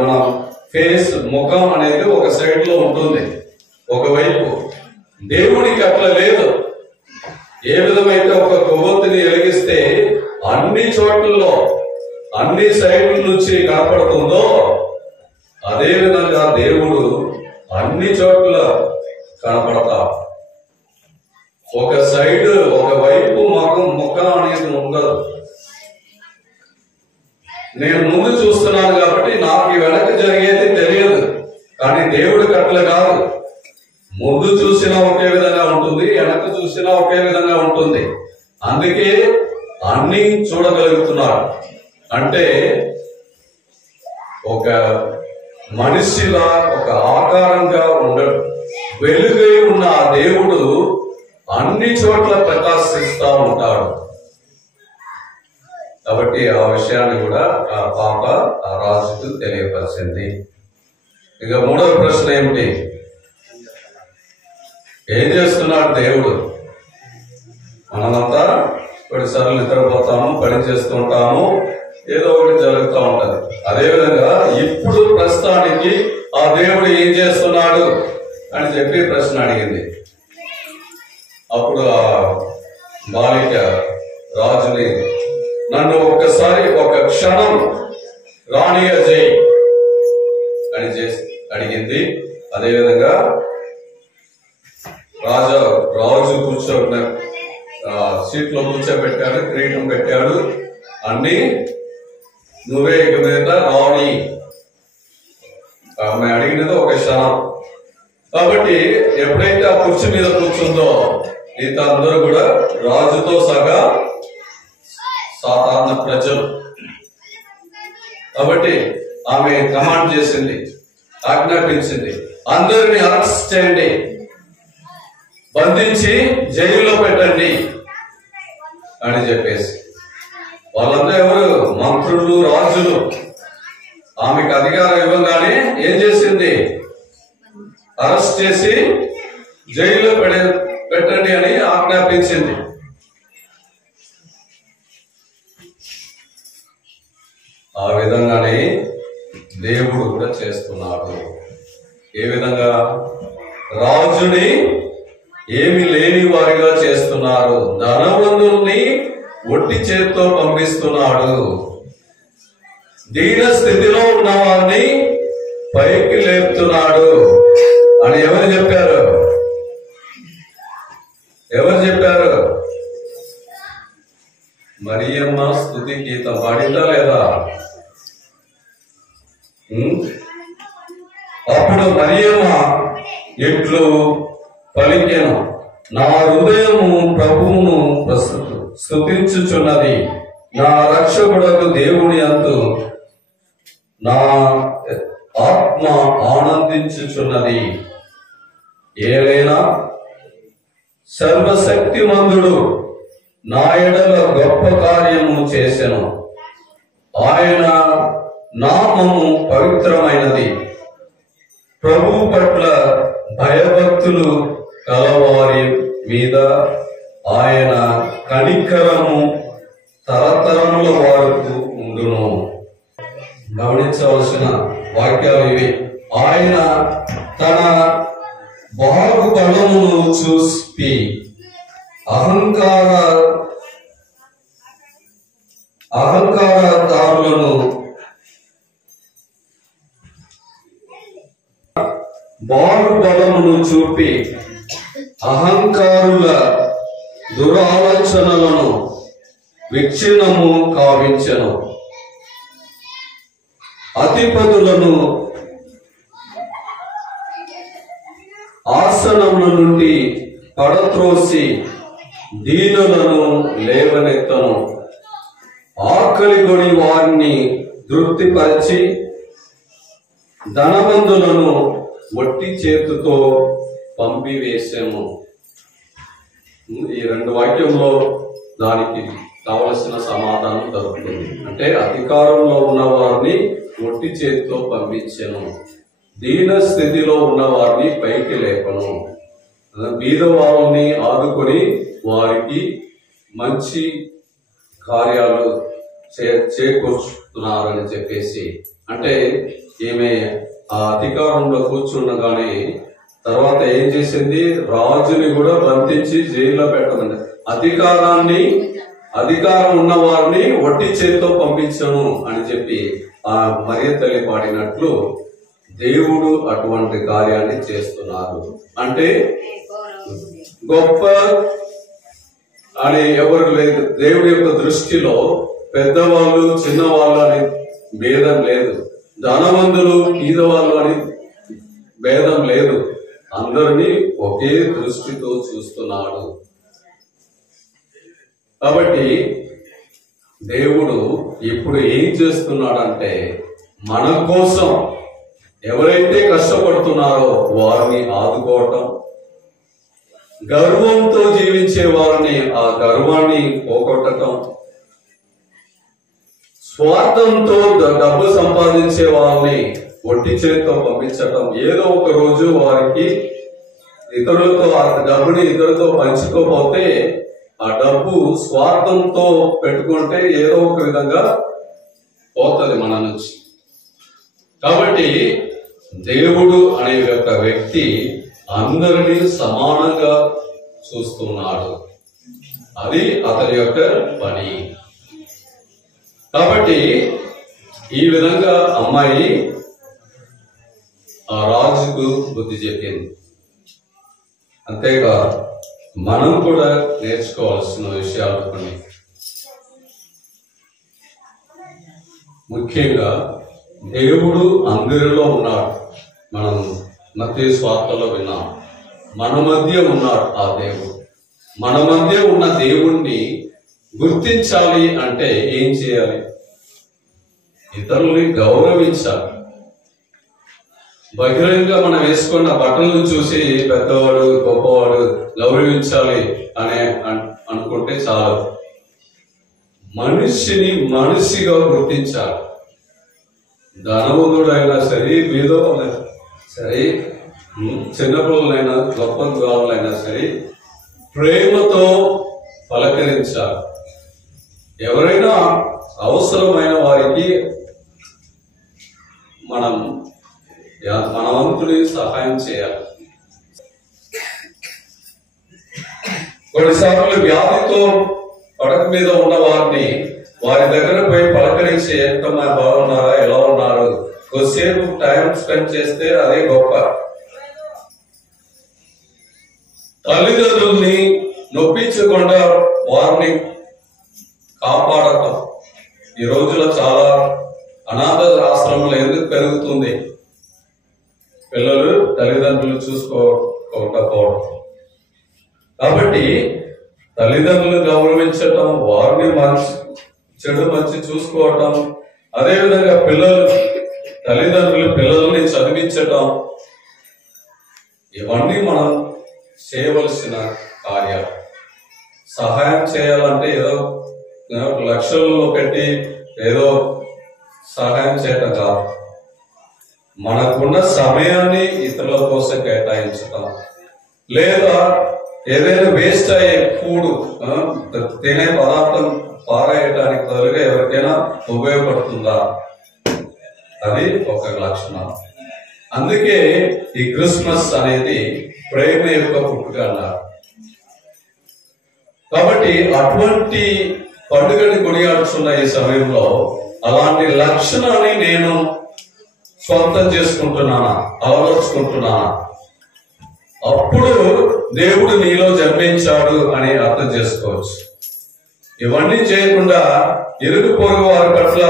మన ఫేస్, ముఖం అనేది ఒక సైడ్ లో ఉంటుంది, ఒకవైపు. దేవుడికి అట్లా లేదు. ఏ విధమైతే ఒక కొవ్వొత్తిని వెలిగిస్తే అన్ని చోట్లలో, అన్ని సైడ్ల నుంచి కనపడుతుందో, అదే విధంగా దేవుడు అన్ని చోట్ల కనపడతా. ఒక సైడ్, ఒక వైపు ముఖం అనేది ఉండదు. నేను ముందు చూస్తున్నాను కాబట్టి నాకు వెనక జరిగేది తెలియదు. కానీ దేవుడికి అట్లా కాదు. ముందు చూసినా ఒకే విధంగా ఉంటుంది, వెనక చూసినా ఒకే విధంగా ఉంటుంది. అందుకే అన్ని చూడగలుగుతున్నాడు. అంటే ఒక మనిషిలా, ఒక ఆకారంగా ఉండడు. వెలుగై ఉన్న ఆ దేవుడు అన్ని చోట్ల ప్రకాశిస్తూ ఉంటాడు. కాబట్టి ఆ విషయాన్ని కూడా ఆ పాప ఆ రాజుకు తెలియపరిచింది. ఇక మూడవ ప్రశ్న ఏమిటి? ఏం చేస్తున్నాడు దేవుడు? మనమంతా కొన్నిసార్లు నిద్రపోతాము, పని చేస్తుంటాము, ఏదో ఒకటి జరుగుతూ ఉంటది. అదేవిధంగా ఇప్పుడు ప్రస్తుతానికి ఆ దేవుడు ఏం చేస్తున్నాడు అని చెప్పి ప్రశ్న అడిగింది. అప్పుడు ఆ బాలిక రాజుని, నన్ను ఒక్కసారి ఒక క్షణం రాణిగా చేయి అని అడిగింది. అదేవిధంగా రాజు కూర్చోబెట్టిన సీట్లో కూర్చోబెట్టాడు, కిరీటం పెట్టాడు, అన్ని నువ్వే ఇక మీద రాణి. ఆమె అడిగినది ఒక క్షణం. కాబట్టి ఎప్పుడైతే ఆ కుర్చీ మీద కూర్చుందో మిగతా అందరూ కూడా రాజుతో సగా సాధారణ ప్రజలు. కాబట్టి ఆమె కమాండ్ చేసింది, ఆజ్ఞాపించింది, అందరిని అరెస్ట్ చేయండి, బంధించి జైల్లో పెట్టండి అని చెప్పేసి. వాళ్ళందరూ ఎవరు? మంత్రులు, రాజులు. ఆమెకు అధికారం ఇవ్వగానే ఏం చేసింది? అరెస్ట్ చేసి జైల్లో పెట్టండి అని ఆజ్ఞాపించింది. ఆ విధంగానే దేవుడు కూడా చేస్తున్నాడు. ఏ విధంగా? రాజుని ఏమి లేని వారిగా చేస్తున్నారు, ధనవంతుల్ని ఒట్టి చేత్తో పంపిస్తున్నాడు, దీన స్థితిలో ఉన్న వారిని పైకి లేపుతున్నాడు అని ఎవరు చెప్పారు? ఎవరు చెప్పారు? మరియమ్మ స్తుతి గీతం పాడిందా లేదా? అప్పుడు మరియమ్మ ఇట్లు పలికెను, నా హృదయము ప్రభువును స్తుతించుచున్నది, నా రక్షకుడకు దేవుని యందు నా ఆత్మ ఆనందించుచున్నది. ఏలైనా సర్వశక్తిమంతుడు నా ఎడల గొప్ప కార్యము చేసెను, ఆయన నామము పవిత్రమైనది, ప్రభువు పట్ల భయభక్తులు కలవారి మీద ఆయన కనికరము తరతరముల వరకు ఉండును. గమనించవలసిన వాక్యాలు ఇవి. ఆయన తన బాహుబలమును చూసి అహంకారదారులను బాహుబలమును చూపి అహంకారుల దురాలోచనలను విచ్ఛిన్నము కావించెను, అధిపతులను ఆసనముల నుండి పడత్రోసి దీనులను లేవనెత్తను, ఆకలిగొని వారిని తృప్తిపరిచి ధనవంతులను ఒట్టి చేతుతో పంపివేశాము. ఈ రెండు వాక్యంలో దానికి కావలసిన సమాధానం దొరుకుతుంది. అంటే అధికారంలో ఉన్న వారిని ఒట్టి చేతితో పంపించెను, దీన స్థితిలో ఉన్న వారిని పైకి లేపను, బీద వారిని ఆదుకొని వారికి మంచి కార్యాలు చేకూర్చుతున్నారని చెప్పేసి. అంటే ఈమె ఆ అధికారంలో కూర్చుండగానే తర్వాత ఏం చేసింది? రాజుని కూడా బంధించి జైల్లో పెట్టమండి. అధికారం ఉన్న వారిని వడ్డీ చేతితో పంపించను అని చెప్పి ఆ మరియ తల్లి పాడినట్లు దేవుడు అటువంటి కార్యాన్ని చేస్తున్నారు. అంటే గొప్ప అని ఎవరు లేదు. దేవుడి యొక్క దృష్టిలో పెద్దవాళ్ళు చిన్నవాళ్ళు అని భేదం లేదు, ధనవంతులు బీదవాళ్ళు అని భేదం లేదు, అందరినీ ఒకే దృష్టితో చూస్తున్నాడు. కాబట్టి దేవుడు ఇప్పుడు ఏం చేస్తున్నాడంటే మన కోసం ఎవరైతే కష్టపడుతున్నారో వారిని ఆదుకోవటం, గర్వంతో జీవించే వారిని ఆ గర్వాన్ని పోగొట్టడం, స్వార్థంతో డబ్బు సంపాదించే వారిని ఒట్టి చేతితో పంపించటం, ఏదో ఒక రోజు వారికి ఇతరులతో ఆ డబ్బుని ఇతరులతో పంచుకోకపోతే ఆ డబ్బు స్వార్థంతో పెట్టుకుంటే ఏదో ఒక విధంగా పోతుంది మన నుంచి. కాబట్టి దేవుడు అనే ఒక వ్యక్తి అందరినీ సమానంగా చూస్తున్నాడు. అది అతని యొక్క పని. కాబట్టి ఈ విధంగా అమ్మాయి ఆ రాజుకు బుద్ధి చెప్పింది. అంతేకాదు మనం కూడా నేర్చుకోవాల్సిన విషయాలు కొన్ని. ముఖ్యంగా దేవుడు అందరిలో ఉన్నాడు. మనం మత్తయి సువార్తలో విన్నాం. మన మధ్య ఉన్నాడు ఆ దేవుడు. మన మధ్య ఉన్న దేవుణ్ణి గుర్తించాలి అంటే ఏం చేయాలి? ఇతరుల్ని గౌరవించాలి. బహిరంగ మనం వేసుకున్న బట్టలను చూసి పెద్దవాడు గొప్పవాడు గౌరవించాలి అనే అనుకుంటే చాలు. మనిషిని మనిషిగా గుర్తించాలి. ధనవంతుడైనా సరే, బీదవాళ్ళైనా సరే, చిన్నపిల్లలైనా గొప్ప వాళ్ళైనా సరే ప్రేమతో పలకరించాలి. ఎవరైనా అవసరమైన వారికి మనం మన వంతుని సహాయం చేయాలి. కొన్నిసార్లు వ్యాధితో పడక మీద ఉన్న వారిని వారి దగ్గర పోయి పలకరించి ఎంతమంది బాగున్నారా, ఎలా ఉన్నారు, కొద్దిసేపు టైం స్పెండ్ చేస్తే అదే గొప్ప. తల్లిదండ్రుల్ని నొప్పించకుండా వారిని కాపాడటం. ఈ రోజులో చాలా అనాథ ఆశ్రమంలో ఎందుకు పెరుగుతుంది? పిల్లలు తల్లిదండ్రులు చూసుకోకపోవడం. కాబట్టి తల్లిదండ్రులు గౌరవించటం, వారిని చెడు మంచి చూసుకోవటం, అదేవిధంగా తల్లిదండ్రులు పిల్లల్ని చదివించటం, ఇవన్నీ మనం చేయవలసిన కార్యాలు. సహాయం చేయాలంటే ఏదో లక్షల్లో పెట్టి ఏదో సహాయం చేయటం కాదు. మనకున్న సమయాన్ని ఇతరుల కోసం కేటాయించటం, లేదా ఏదైనా వేస్ట్ అయ్యే ఫుడ్ తినే పదార్థం పారేయటానికి బదులుగా ఎవరికైనా ఉపయోగపడుతుందా, అది ఒక లక్షణం. అందుకే ఈ క్రిస్మస్ అనేది ప్రేమ యొక్క పుట్టుక అన్నారు. కాబట్టి అటువంటి పండుగని కొనియాడుతున్న ఈ సమయంలో అలాంటి లక్షణాన్ని నేను స్వంతం చేసుకుంటున్నానా, అలవర్చుకుంటున్నానా? అప్పుడు దేవుడు నీలో జన్మించాడు అని అర్థం చేసుకోవచ్చు. ఇవన్నీ చేయకుండా ఇరుగు పొరుగు వారి పట్ల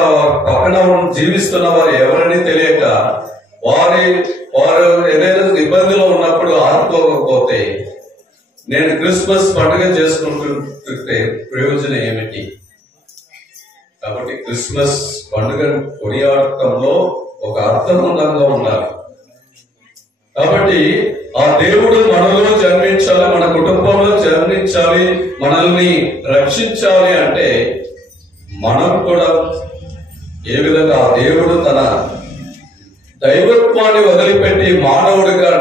పక్కన జీవిస్తున్న వారు ఎవరని తెలియక వారు ఏదైనా ఇబ్బందిలో ఉన్నప్పుడు ఆదుకోకపోతే నేను క్రిస్మస్ పండుగ చేసుకుంటుంటే ప్రయోజనం ఏమిటి? కాబట్టి క్రిస్మస్ పండుగ కొనియాడటంలో ఒక అర్థవంతంగా ఉండాలి. కాబట్టి ఆ దేవుడు మనలో జన్మించాలి, మన కుటుంబంలో జన్మించాలి, మనల్ని రక్షించాలి అంటే మనం కూడా ఏ విధంగా ఆ దేవుడు తన దైవత్వాన్ని వదిలిపెట్టి మానవుడిగా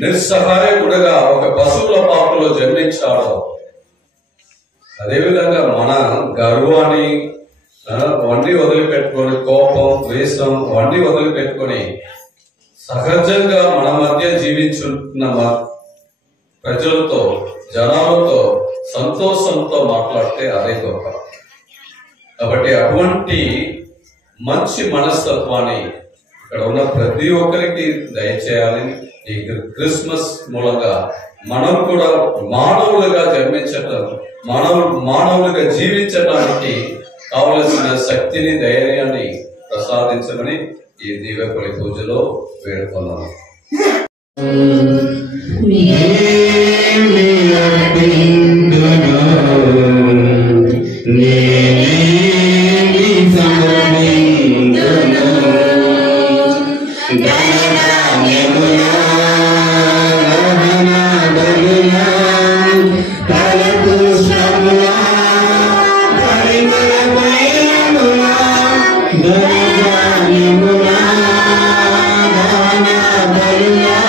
నిస్సహాయకుడిగా ఒక పశువుల పాపలో జన్మించాడో, అదేవిధంగా మన గర్వాన్ని వన్నీ వదిలిపెట్టుకొని, కోపం, ద్వేషం వన్నీ వదిలిపెట్టుకొని సహజంగా మన మధ్య జీవించున్న ప్రజలతో, జనాలతో సంతోషంతో మాట్లాడితే అదే గొప్ప. కాబట్టి అటువంటి మంచి మనస్తత్వాన్ని ఇక్కడ ఉన్న ప్రతి ఒక్కరికి దయచేయాలని ఈ క్రిస్మస్ మూలంగా మనం కూడా మానవులుగా జన్మించటం, మానవులుగా జీవించడానికి కావలసిన శక్తిని, ధైర్యాన్ని ప్రసాదించమని ఈ దివ్యబలి పూజలో వేడుకున్నాను. గణనామ్యమునా కలపుష్పములా పరిమళ తైలములా ధనధాన్యములా దాన బలులా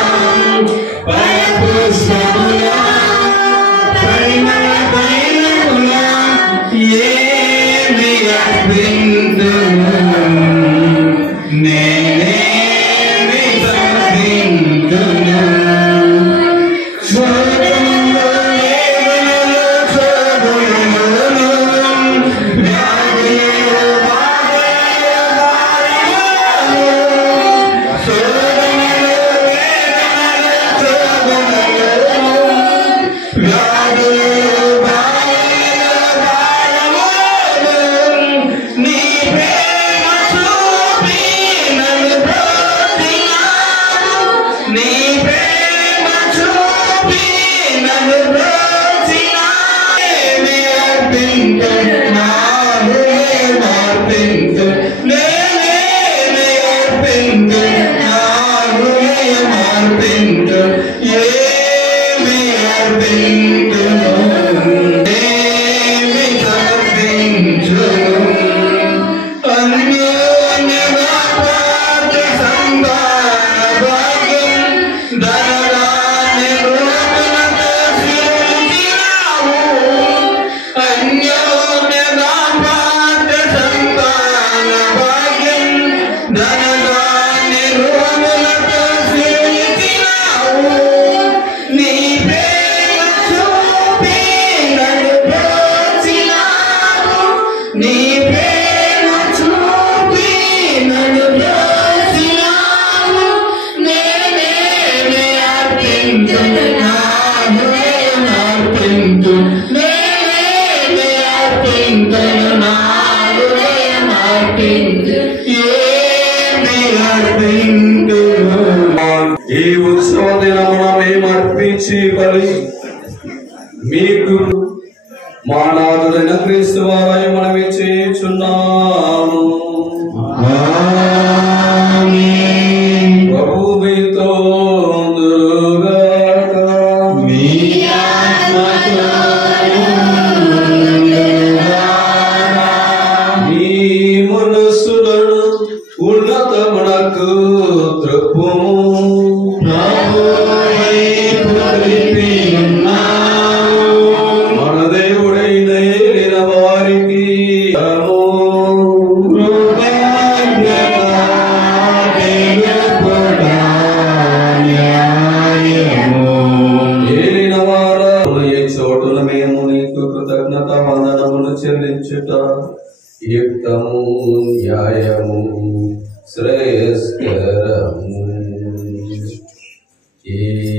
ఫలపుష్పములా పరిమళ తైలములా ఏమి అర్పింతును నేనేమి సమర్పింతును స్వర్గములో దేవునిలో శోభనములను వ్యాధిలో బాధలో భారములను స్వర్గములో వేదనలో శోభనములను వ్యాధిలో బాధలో భారములను నీ ప్రేమ చూపి నన్ను బ్రోచినావు నీ ప్రేమ చూపి నన్ను బ్రోచినావు నేనే అర్పింతును నా హృదయం అర్పింతును నేనే అర్పింతును నా హృదయం అర్పింతును ఏమి అర్పింతును ఏమి సమర్పించును అన్యోన్యగా పాత సంధాన భాగ్యం ధనధాన్య రూపములతో సృజించినావు అన్యోన్యగా పాత సంధాన భాగ్యం ధనధాన్య రూపములతో సృజించినావు నీ ప్రేమ చూపి నన్ను బ్రోచినావు నీ ప్రేమ చూపి నన్ను బ్రోచినావు నేనే అర్పింతును నా హృదయం అర్పింతును నేనే అర్పింతును నా హృదయం అర్పింతును ఏమి అర్పింతును ఈ ఉత్సవ దినమున మేము అర్పించి బలి మీకు మా నాథుడైన క్రీస్తు వారై మనవి చేయుచున్నాము. ఆమేన్. ప్రభు మీతో ఉందురుగాక. మీ ఆత్మతోను ఉండుగాక. మీ మనస్సులను ఉన్నతమునకు త్రప్పుము. ప్రభువైపు త్రిప్పి ఉన్నాము. మన దేవుడైన ఏలిన వారికి కృతజ్ఞత తెలుపుట న్యాయము. ఏలిన వారా ఏ చోటున మేము నీకు కృతజ్ఞత వందనములు చెల్లించుట యుక్తము న్యాయము శ్రేయస్కరము.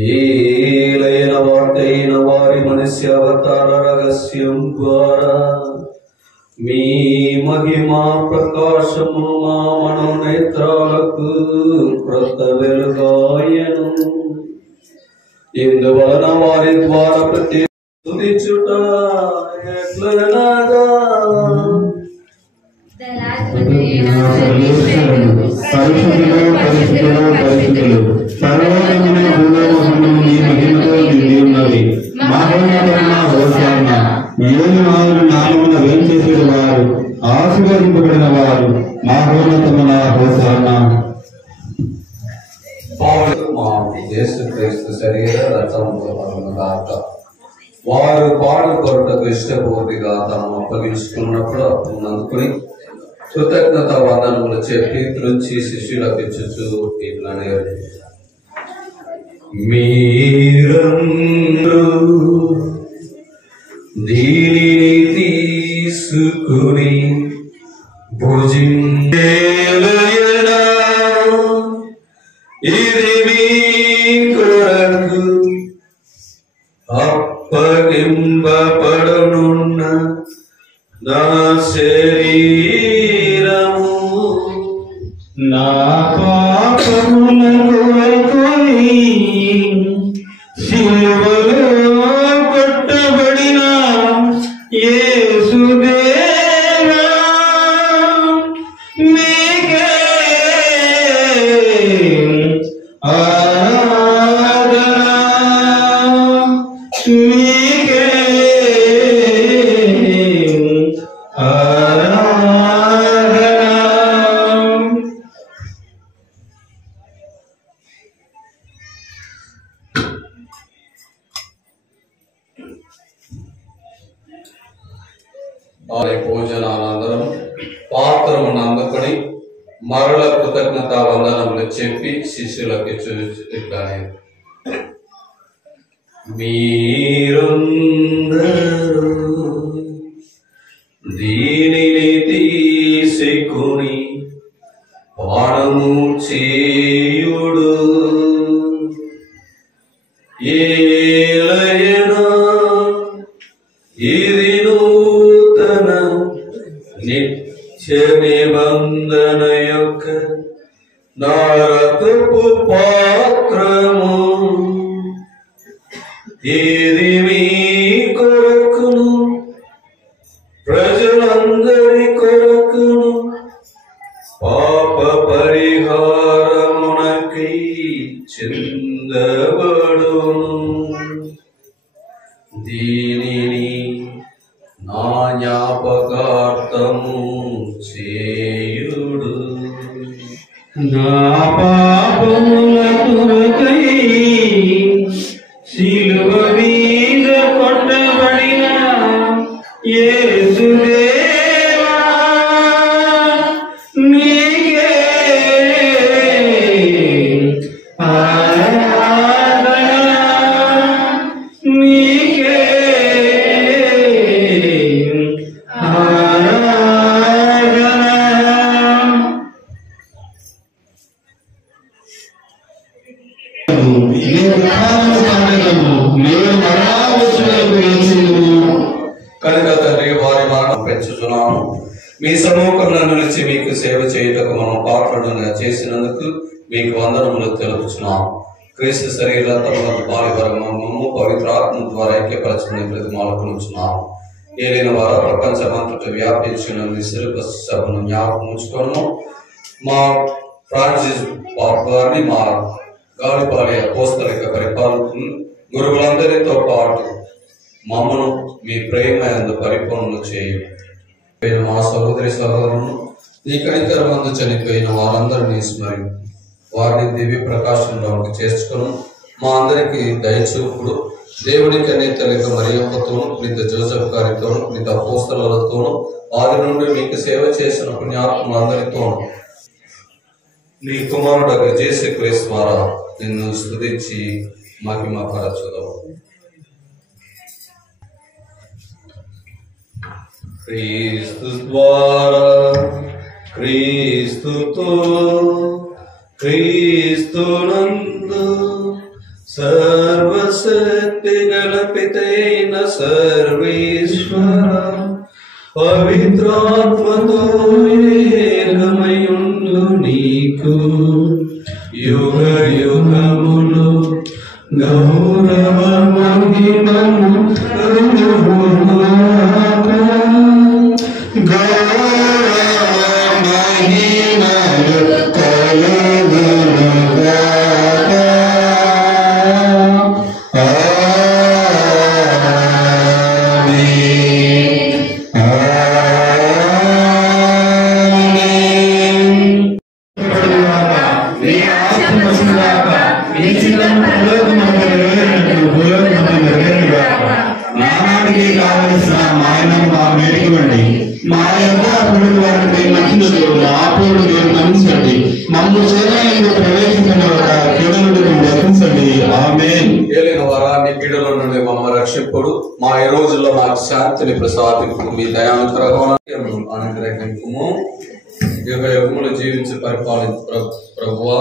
ఏలైన వాటైన వారి మనుష్యావతార రహస్యం ద్వారా మీ మహిమా ప్రకాశము మా మనోనేత్రాలకు క్రొత్త వెలుగాయను. ఇందువలన వారి ద్వారా ప్రత్యేకించుట ఎట్లనగా పరిశుద్ధులు పరిశుద్ధులు పరిశుద్ధులు సర్వోన్నతమైన భూలోకమును నీ మహిమతో నిండి ఉన్నవి. మహోన్నతమైన హోసాన్న ఏడు వారు నామమున వేంచేసేడు వారు ఆశీర్వదింపబడిన వారు మహోన్నతమైన హోసాన్న. పౌలు మా యేసుక్రీస్తు శరీర రచనగాక వారు పాడు కొరటకు ఇష్టపూర్తిగా తాము అప్పగించుకున్నప్పుడు అందుకుని కృతజ్ఞత వందనములు చెప్పి త్రుంచి శిష్యులకు ఇచ్చుచు ఇట్లా మీరందరూ దీనిని తీసుకుని భుజించేలయనా ఇది మీ కొరకు అప్పగింపబడనున్న నా శరీరము. నా పాపములను వైకొని శిలువలో కొట్టబడిన యేసుదేవా నీకే ఆరాధన నీకే వారి భోజనానందరం పాత్రమును అందుకొని మరల కృతజ్ఞత వందనములు చెప్పి శిష్యులకు ఇట్లానే, మీరందరూ దీనిని తీసుకొని పానము చేయుడు, ఏలయనా ఇది నూతన నిత్య నిబంధన యొక్క నా రక్తపు పాత్రము, ఇది మీ కొరకును ప్రజలందరి కొరకును పాప పరిహారమునకై చిందబడును. దీనిని నా జ్ఞాపకార్థము చేయుడు. నా పాపముల కొరకై శిలువ మీద కొట్టబడిన యేసుదేవా నీకే ఆరాధన, నీకే ఆరాధన. కనుక తండ్రి వారి మరణం పెంచుతున్నాను. మీ సముఖంలో నిలిచి మీకు సేవ చేయుటకు మనం పాత్రలుగా చేసినందుకు మీకు వందనములు తెలుపుచున్నాం. క్రీస్తు శరీరంలో పాలివరమము పవిత్రాత్మ ద్వారా ఐక్యపరచమని ప్రతిమాలకునుచున్నాం. ఏలిన వారు ప్రపంచమంతటా వ్యాపించిన సిలువ సభను జ్ఞాపకం ఉంచుకోను. మా ఫ్రాన్సిస్ పాప్ గారిని, మా గాలిపాలి అపోస్తలిక పరిపాలకులు గురువులందరితో పాటు మమ్మను మీ ప్రేమ యందు పరిపూర్ణ చేయండి. మా సహోదరి సహోదరులను నీ కనికరమందు చనిపోయిన వారందరినీ స్మరి వారిని దివ్య ప్రకాశంలోకి చేర్చుకుని మా అందరికీ దయచూపుడు దేవునికి అనేక మరియమ్మతోను పునీత జోసెఫ్ గారితోను పునీత అపోస్తలులతోను ఆది నుండి మీకు సేవ చేసిన పుణ్యాత్ములందరితోను నీ కుమారుడు యేసు క్రీస్తు ద్వారా నిన్ను స్తుతించి మహిమ పరచుదాము. క్రీస్తు ద్వారా క్రీస్తుతో క్రీస్తునందు సర్వశక్తి గల పితైన సర్వేశ్వర పవిత్రాత్మతో ఏకమయుండు నీకు యుగ యుగములు గౌరవ మహిమము రక్షింపుడు మా ఈ రోజుల్లో మాకు శాంతిని ప్రసాదింపు మీ దయానుగ్రహం అనుగ్రహింపుము యుగ యుగములు జీవించి పరిపాలించు ప్రభువా.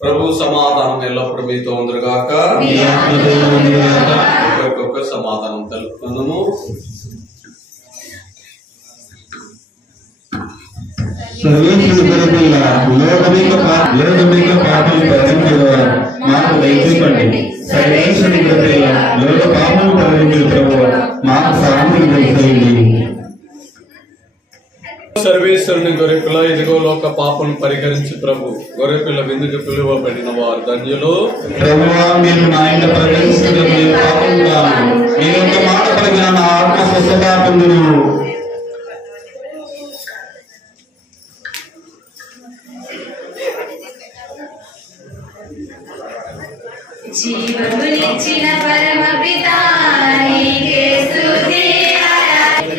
ప్రభు సమాధానం ఎల్లప్పుడు మీతో ఉందరుగాక. ఒక్కొక్క సమాధానం తెలుపుకుందాము. సర్వేశ్వరుడు కొరకుల లోకమిక పాపం భరించేవారు మాకు దయచేయండి. సర్వేశ్వరుడి కొరకుల లోక పాపం భరించే ప్రభువు మాకు సహాయం చేయండి. సర్వేశ్వరుని గొర్రెపిల్ల ఇదిగో లోక పాపను పరిహరించి ప్రభు గొర్రెపిల్ల విందుకు పిలువబడిన వారు ధన్యులు. ప్రభువా మీరు నా ఇంట ప్రవేశించడం మీరు పాపముగాను మీరు ఒక మాట పలికిన నా ఆత్మ స్వస్థపాకుందును. జీవమునిచ్చిన పరమ పితా నీకే స్తుతి ఆరాధన.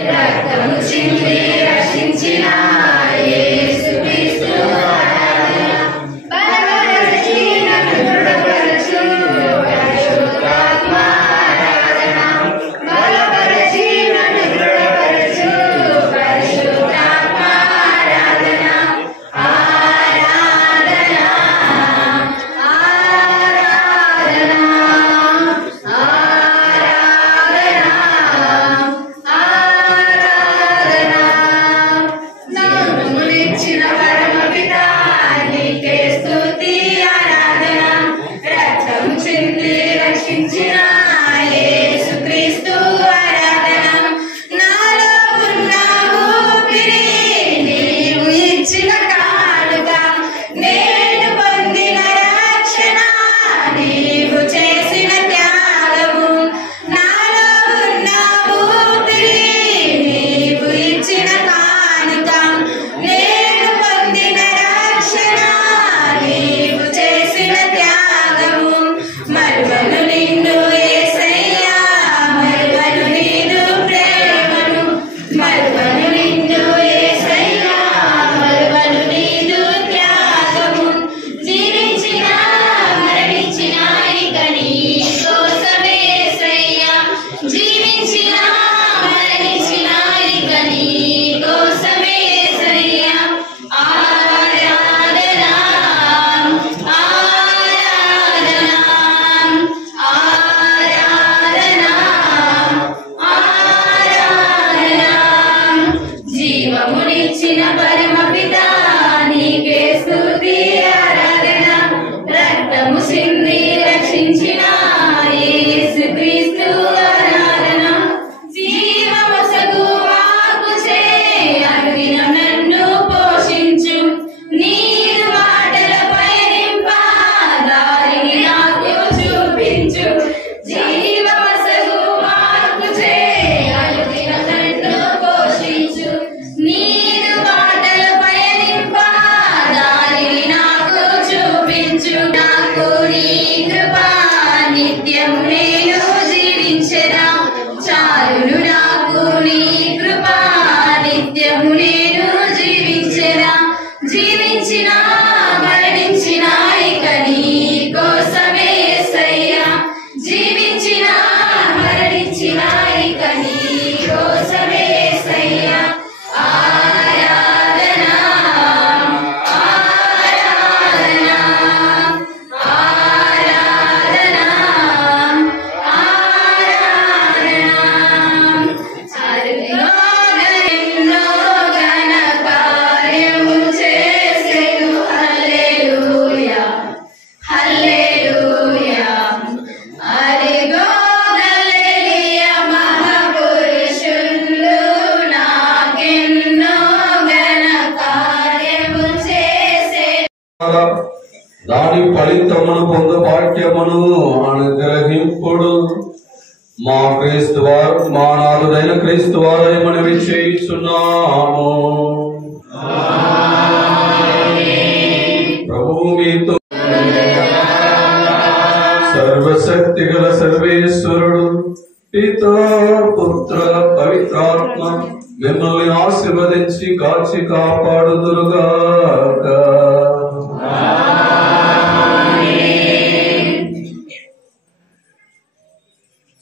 దాని ఫలితమును పొందు భాగ్యమును అనుగ్రహింపుడు. మా క్రీస్తు వారు, మా నాథుడైన క్రీస్తు వారు మనవి చేయుచున్నాము. ప్రభువు మీతో సర్వశక్తి గల సర్వేశ్వరుడు పితా పుత్ర పవిత్రాత్మ మిమ్మల్ని ఆశీర్వదించి కాచి కాపాడుదురుగాక.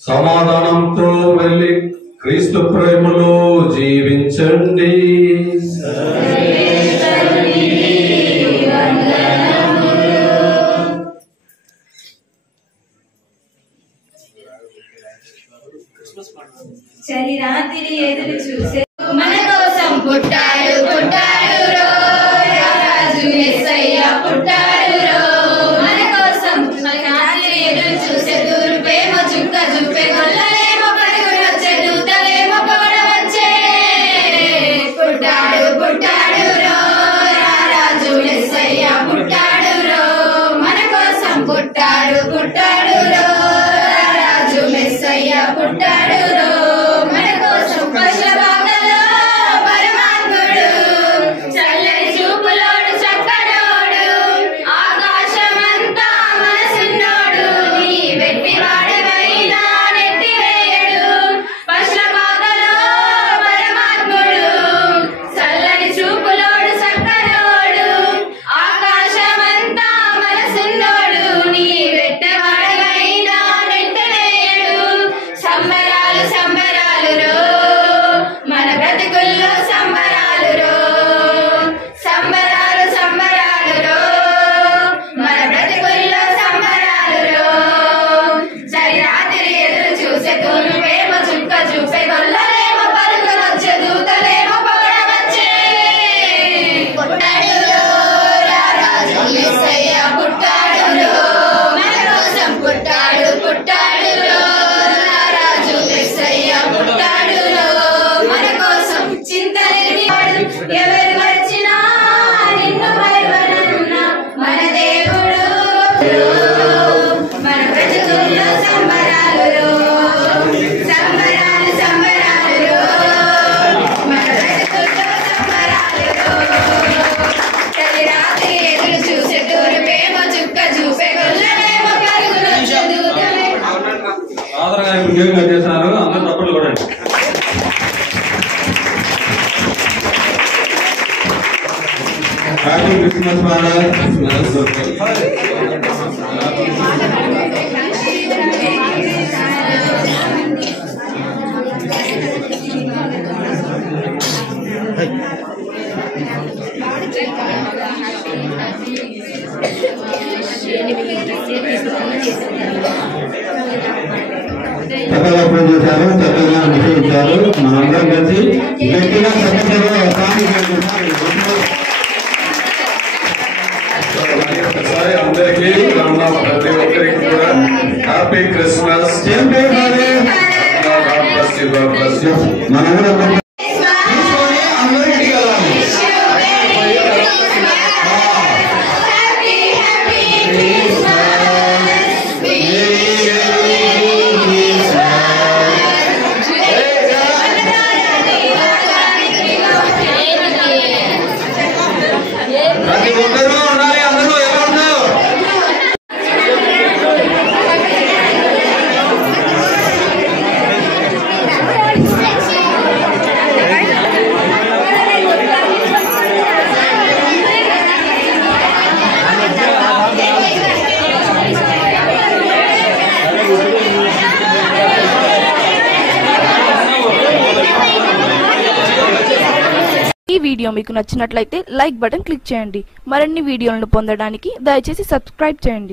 సమాధానంతో వెళ్ళి క్రీస్తు ప్రేమలో జీవించండి. చలిరాత్రి ఎదురు చూసే మన కోసం పుట్టాడు పుట్టాడు రో రాజు యేసయ్య పుట్టాడు రో మన కోసం. చలిరాత్రి ఎదురు చూసే దూర్పేమో చుక్క చూపే గొల్లలేమో పరుగులొచ్చే దూతలేమో పోడవచ్చే. పుట్టాడు పుట్టాడు రో రాజు యేసయ్య పుట్టాడు రో మన కోసం పుట్టాడు పుట్టాడు రో రాజు యేసయ్య పుట్టాడు రో. చల్లని చూపులోడు చక్కనోడు ఆకాశమంతా మనసున్నోడు నీ వెట్టి వాడవైనా నెట్టివేయడు పశుల బాధలో పరమాత్ముడు. చల్లని చూపులోడు చక్కనోడు ఆకాశమంతా మనసున్నోడు నీ వెట్టి వాడవైనా నెట్టివేయడు. సంబరాలు సంబరాలు రో మన బ్రతుకుల్లో సంబరాలు రో సంబరాలు సంబరాలు రో మన బ్రతుకుల్లో సంబరాలు రో. చలిరాత్రి ఎదురు చూసే తూర్పేమో చుక్క చూపే గొల్లలేమో పరుగులొచ్చే దూతలేమో పోడవచ్చే. పుట్టాడు రో రాజు యేసయ్య పుట్టాడు రో మన కోసం పుట్టాడు పుట్టాడు రో రాజు యేసయ్య పుట్టాడు రో మన కోసం. చింతలేని వాడు ఎవరు మరిచినా నిన్ను మరువనన్నా మన దేవుడు మన బ్రతుకుల్లో సంబరాలు రో సంబరాలు సంబరాలు రో మన బ్రతుకుల్లో సంబరాలు రో. చలిరాత్రి ఎదురు చూసే తూర్పేమో చుక్క చూపే గొల్లలేమో పరుగులొచ్చే దూతలేమో. ఆదరగా చేస్తున్నారు, అందరూ తప్పులు కొడండి. Happy Christmas father. చక్కగా పూజ చేశారు, చక్కగా నిషేధించారు. మనందరం కలిసి గట్టిగా చక్కగా ఒకసారి అందరికీ ప్రతి ఒక్కరికి కూడా హ్యాపీ క్రిస్మస్. మనం కూడా ఈ వీడియో మీకు నచ్చినట్లయితే లైక్ బటన్ క్లిక్ చేయండి. మరిన్ని వీడియోలను పొందడానికి దయచేసి సబ్స్క్రైబ్ చేయండి.